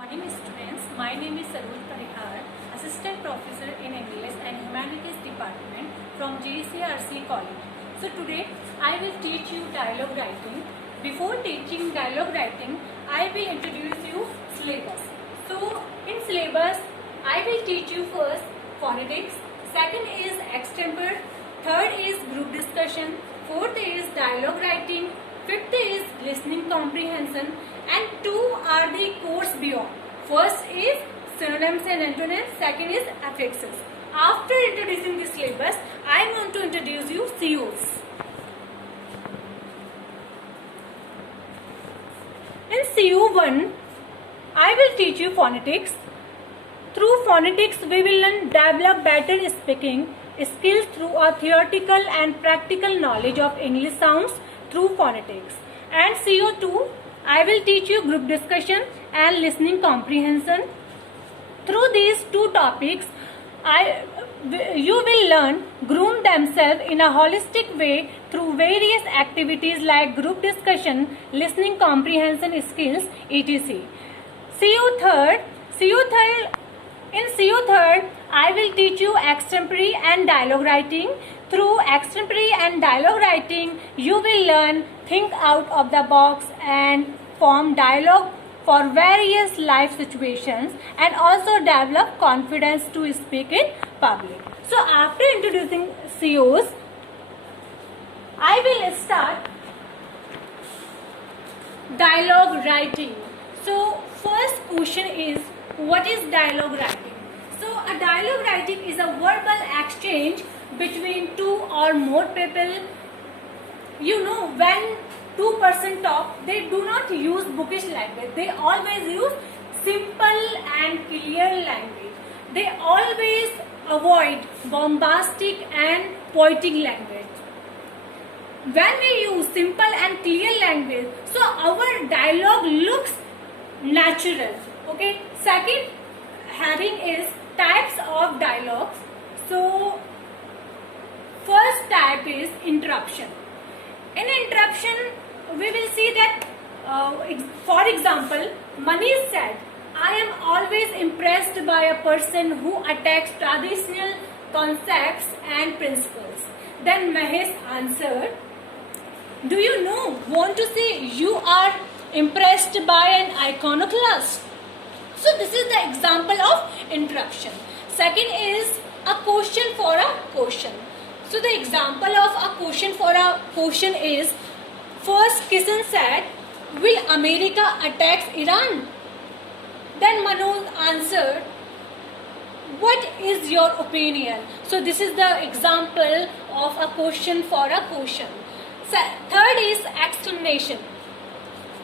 Morning students, my name is Saroj Parikar, Assistant Professor in English and Humanities Department from JCRC College. So today I will teach you dialogue writing. Before teaching dialogue writing, I will introduce you syllabus. So in syllabus, I will teach you first phonetics, second is extempore, third is group discussion, fourth is dialogue writing, fifth is listening comprehension, and two are the course beyond. First is synonyms and antonyms, second is affixes. After introducing the syllabus, I want to introduce you COs. In CO1, I will teach you phonetics. Through phonetics, we will learn develop better speaking skills through a theoretical and practical knowledge of English sounds through phonetics. And CO2, I will teach you group discussion and listening comprehension. Through these two topics, you will learn groom themselves in a holistic way through various activities like group discussion, listening comprehension skills, etc. In CO3, I will teach you extempore and dialogue writing. Through extempore and dialogue writing, you will learn think out of the box and form dialogue for various life situations and also develop confidence to speak in public. So after introducing COs, I will start dialogue writing. So first question is, what is dialogue writing? So a dialogue writing is a verbal exchange between two or more people. You know, when two person talk, they do not use bookish language. They always use simple and clear language. They always avoid bombastic and poetic language. When we use simple and clear language, so our dialogue looks natural. Okay. Second heading is types of dialogues. So first type is interruption. In interruption, we will see that, for example, Manish said, I am always impressed by a person who attacks traditional concepts and principles. Then Mahesh answered, do you want to say you are impressed by an iconoclast? So this is the example of interruption. Second is a question for a question. So the example of a question for a question is, first Kishan said, will America attack Iran? Then Manoj answered, what is your opinion? So this is the example of a question for a question. Third is explanation.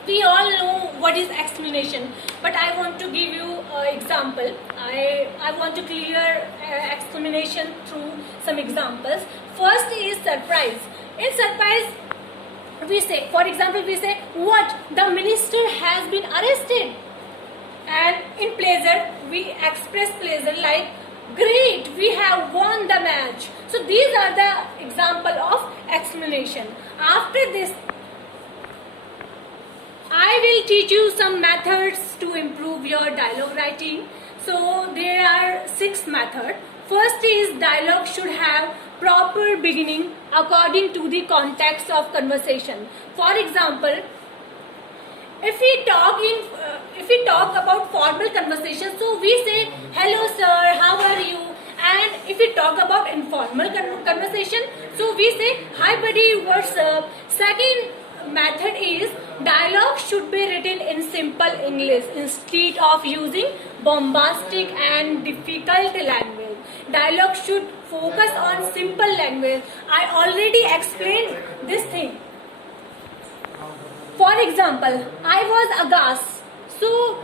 We all know what is explanation, but I want to give you an example. I want to clear explanation through some examples. First is surprise. In surprise, we say, for example, we say, what? The minister has been arrested. And in pleasure, we express pleasure like, great, we have won the match. So these are the example of explanation. After this, I will teach you some methods to improve your dialogue writing. So there are 6 methods. First is dialogue should have proper beginning according to the context of conversation. For example, if we talk about formal conversation, so we say, hello sir, how are you? And if we talk about informal conversation, so we say, hi buddy, what's up? Second method is dialogue should be written in simple English instead of using bombastic and difficult language. Dialogue should focus on simple language. I already explained this thing. For example, I was aghast. So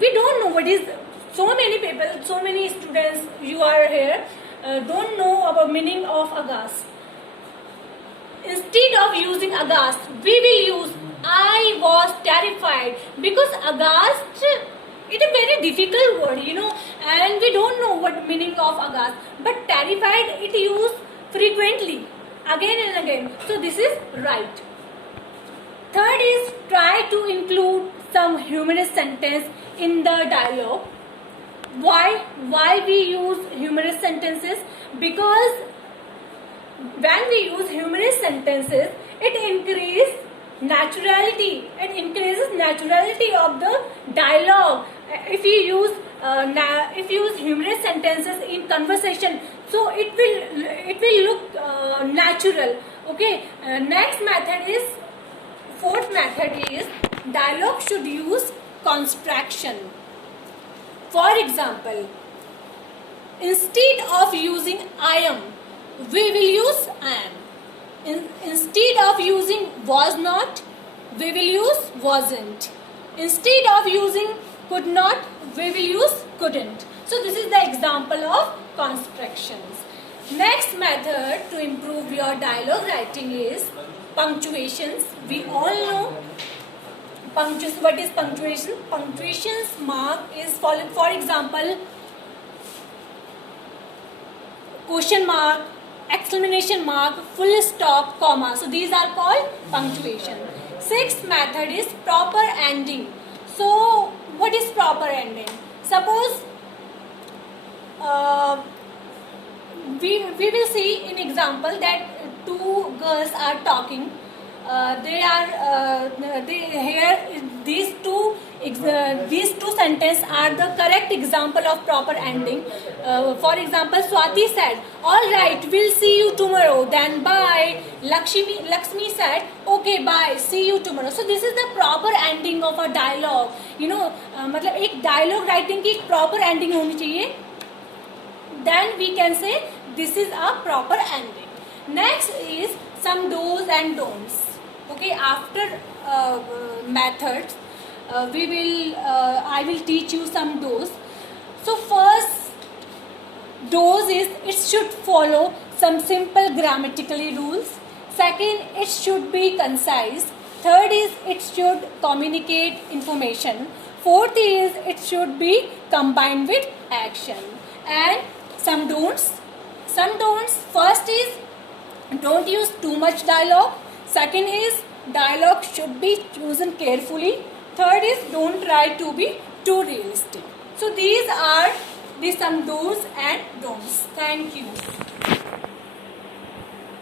we don't know what is, so many people, so many students you are here don't know about meaning of aghast. Instead of using aghast, we will use I was terrified, because aghast, it is a very difficult word, and we don't know what meaning of aghast. But terrified, it used frequently, again and again. So this is right. Third is try to include some humorous sentence in the dialogue. Why we use humorous sentences? Because when we use humorous sentences, it increases naturality. It increases naturality of the dialogue. If you use humorous sentences in conversation, so it will look natural. Okay. Next method is, fourth method is, dialogue should use construction. For example, instead of using I am, we will use am. Instead of using was not, we will use wasn't. Instead of using could not, we will use couldn't. So this is the example of constructions. Next method to improve your dialogue writing is punctuations. We all know what is punctuation. Punctuations mark is for example, question mark, exclamation mark, full stop, comma. So these are called punctuation. Sixth method is proper ending. So what is proper ending? Suppose we will see in example that two girls are talking. These two sentences are the correct example of proper ending. For example, Swati said, "All right, we'll see you tomorrow. Then bye." Lakshmi said, "Okay, bye. See you tomorrow." So this is the proper ending of a dialogue. मतलब एक dialogue writing की proper ending होनी चाहिए. Then we can say this is a proper ending. Next is some do's and don'ts. Okay, after methods, I will teach you some do's. So first do's is, it should follow some simple grammatically rules. Second, it should be concise. Third is, it should communicate information. Fourth is, it should be combined with action. And some don'ts. First is, don't use too much dialogue. Second is, dialogue should be chosen carefully. Third is, don't try to be too realistic. So these are some do's and don'ts. Thank you.